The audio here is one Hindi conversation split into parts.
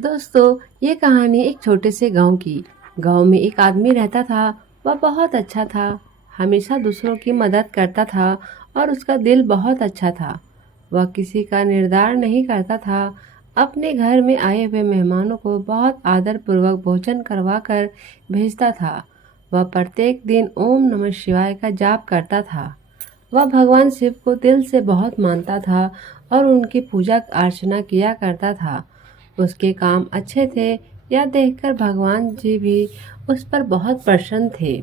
दोस्तों, ये कहानी एक छोटे से गांव की। गांव में एक आदमी रहता था। वह बहुत अच्छा था। हमेशा दूसरों की मदद करता था और उसका दिल बहुत अच्छा था। वह किसी का निर्धार नहीं करता था। अपने घर में आए हुए मेहमानों को बहुत आदर पूर्वक भोजन करवा कर भेजता था। वह प्रत्येक दिन ओम नमः शिवाय का जाप करता था। वह भगवान शिव को दिल से बहुत मानता था और उनकी पूजा अर्चना किया करता था। उसके काम अच्छे थे, यह देखकर भगवान जी भी उस पर बहुत प्रसन्न थे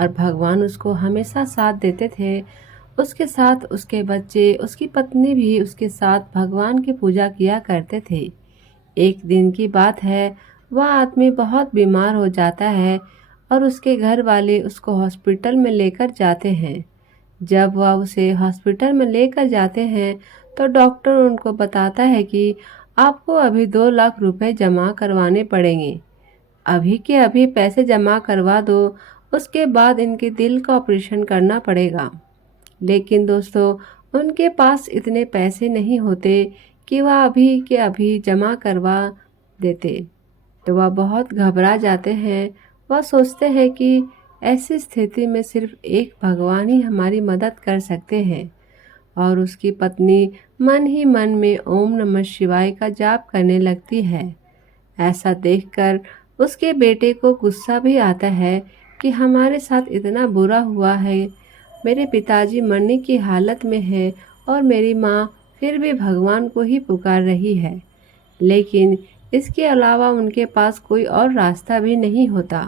और भगवान उसको हमेशा साथ देते थे। उसके साथ उसके बच्चे, उसकी पत्नी भी उसके साथ भगवान की पूजा किया करते थे। एक दिन की बात है, वह आदमी बहुत बीमार हो जाता है और उसके घर वाले उसको हॉस्पिटल में लेकर जाते हैं। जब वह उसे हॉस्पिटल में लेकर जाते हैं तो डॉक्टर उनको बताता है कि आपको अभी 2 लाख रुपए जमा करवाने पड़ेंगे। अभी के अभी पैसे जमा करवा दो, उसके बाद इनके दिल का ऑपरेशन करना पड़ेगा। लेकिन दोस्तों, उनके पास इतने पैसे नहीं होते कि वह अभी के अभी जमा करवा देते। तो वह बहुत घबरा जाते हैं। वह सोचते हैं कि ऐसी स्थिति में सिर्फ एक भगवान ही हमारी मदद कर सकते हैं। और उसकी पत्नी मन ही मन में ओम नमः शिवाय का जाप करने लगती है। ऐसा देखकर उसके बेटे को गुस्सा भी आता है कि हमारे साथ इतना बुरा हुआ है। मेरे पिताजी मरने की हालत में है और मेरी माँ फिर भी भगवान को ही पुकार रही है। लेकिन इसके अलावा उनके पास कोई और रास्ता भी नहीं होता।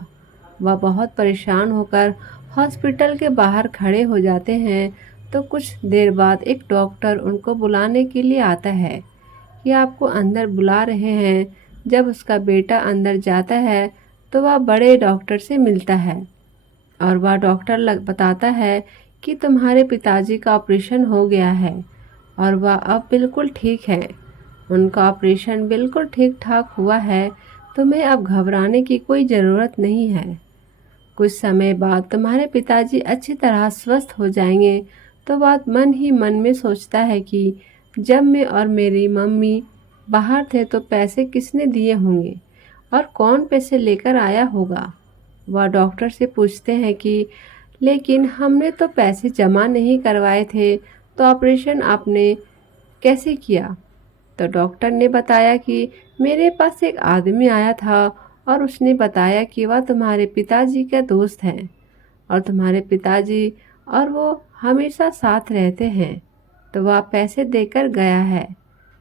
वह बहुत परेशान होकर हॉस्पिटल के बाहर खड़े हो जाते हैं। तो कुछ देर बाद एक डॉक्टर उनको बुलाने के लिए आता है कि आपको अंदर बुला रहे हैं। जब उसका बेटा अंदर जाता है तो वह बड़े डॉक्टर से मिलता है और वह डॉक्टर बताता है कि तुम्हारे पिताजी का ऑपरेशन हो गया है और वह अब बिल्कुल ठीक है। उनका ऑपरेशन बिल्कुल ठीक ठाक हुआ है। तुम्हें अब घबराने की कोई ज़रूरत नहीं है। कुछ समय बाद तुम्हारे पिताजी अच्छी तरह स्वस्थ हो जाएंगे। तो वह मन ही मन में सोचता है कि जब मैं और मेरी मम्मी बाहर थे तो पैसे किसने दिए होंगे और कौन पैसे लेकर आया होगा। वह डॉक्टर से पूछते हैं कि लेकिन हमने तो पैसे जमा नहीं करवाए थे, तो ऑपरेशन आपने कैसे किया। तो डॉक्टर ने बताया कि मेरे पास एक आदमी आया था और उसने बताया कि वह तुम्हारे पिताजी का दोस्त है और तुम्हारे पिताजी और वो हमेशा साथ रहते हैं। तो वह पैसे देकर गया है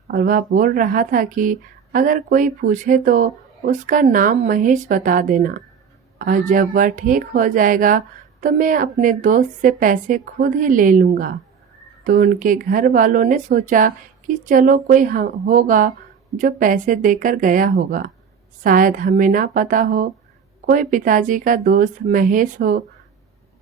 और वह बोल रहा था कि अगर कोई पूछे तो उसका नाम महेश बता देना और जब वह ठीक हो जाएगा तो मैं अपने दोस्त से पैसे खुद ही ले लूँगा। तो उनके घर वालों ने सोचा कि चलो कोई होगा जो पैसे देकर गया होगा। शायद हमें ना पता हो, कोई पिताजी का दोस्त महेश हो।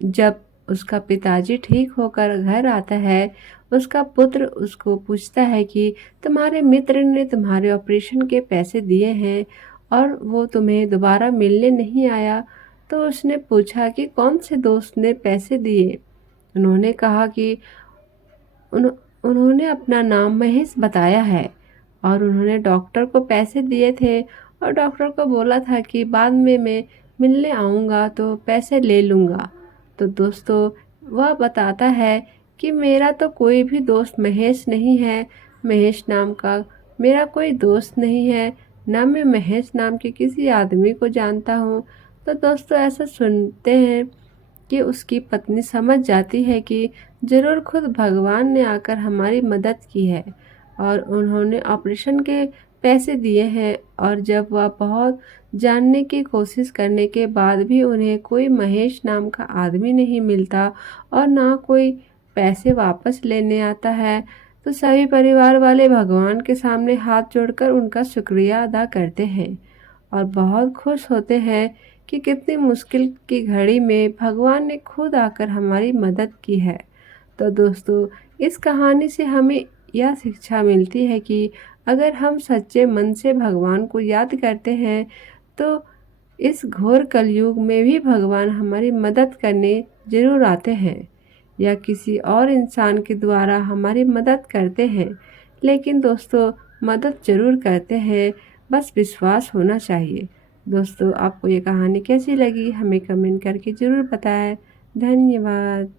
जब उसका पिताजी ठीक होकर घर आता है, उसका पुत्र उसको पूछता है कि तुम्हारे मित्र ने तुम्हारे ऑपरेशन के पैसे दिए हैं और वो तुम्हें दोबारा मिलने नहीं आया। तो उसने पूछा कि कौन से दोस्त ने पैसे दिए। उन्होंने कहा कि उन उन्होंने अपना नाम महेश बताया है और उन्होंने डॉक्टर को पैसे दिए थे और डॉक्टर को बोला था कि बाद में मैं मिलने आऊँगा तो पैसे ले लूँगा। तो दोस्तों, वह बताता है कि मेरा तो कोई भी दोस्त महेश नहीं है। महेश नाम का मेरा कोई दोस्त नहीं है, ना मैं महेश नाम के किसी आदमी को जानता हूँ। तो दोस्तों, ऐसा सुनते हैं कि उसकी पत्नी समझ जाती है कि ज़रूर खुद भगवान ने आकर हमारी मदद की है और उन्होंने ऑपरेशन के पैसे दिए हैं। और जब वह बहुत जानने की कोशिश करने के बाद भी उन्हें कोई महेश नाम का आदमी नहीं मिलता और ना कोई पैसे वापस लेने आता है, तो सभी परिवार वाले भगवान के सामने हाथ जोड़कर उनका शुक्रिया अदा करते हैं और बहुत खुश होते हैं कि कितनी मुश्किल की घड़ी में भगवान ने खुद आकर हमारी मदद की है। तो दोस्तों, इस कहानी से हमें यह शिक्षा मिलती है कि अगर हम सच्चे मन से भगवान को याद करते हैं तो इस घोर कलयुग में भी भगवान हमारी मदद करने जरूर आते हैं या किसी और इंसान के द्वारा हमारी मदद करते हैं। लेकिन दोस्तों, मदद जरूर करते हैं। बस विश्वास होना चाहिए। दोस्तों, आपको ये कहानी कैसी लगी हमें कमेंट करके ज़रूर बताएं। धन्यवाद।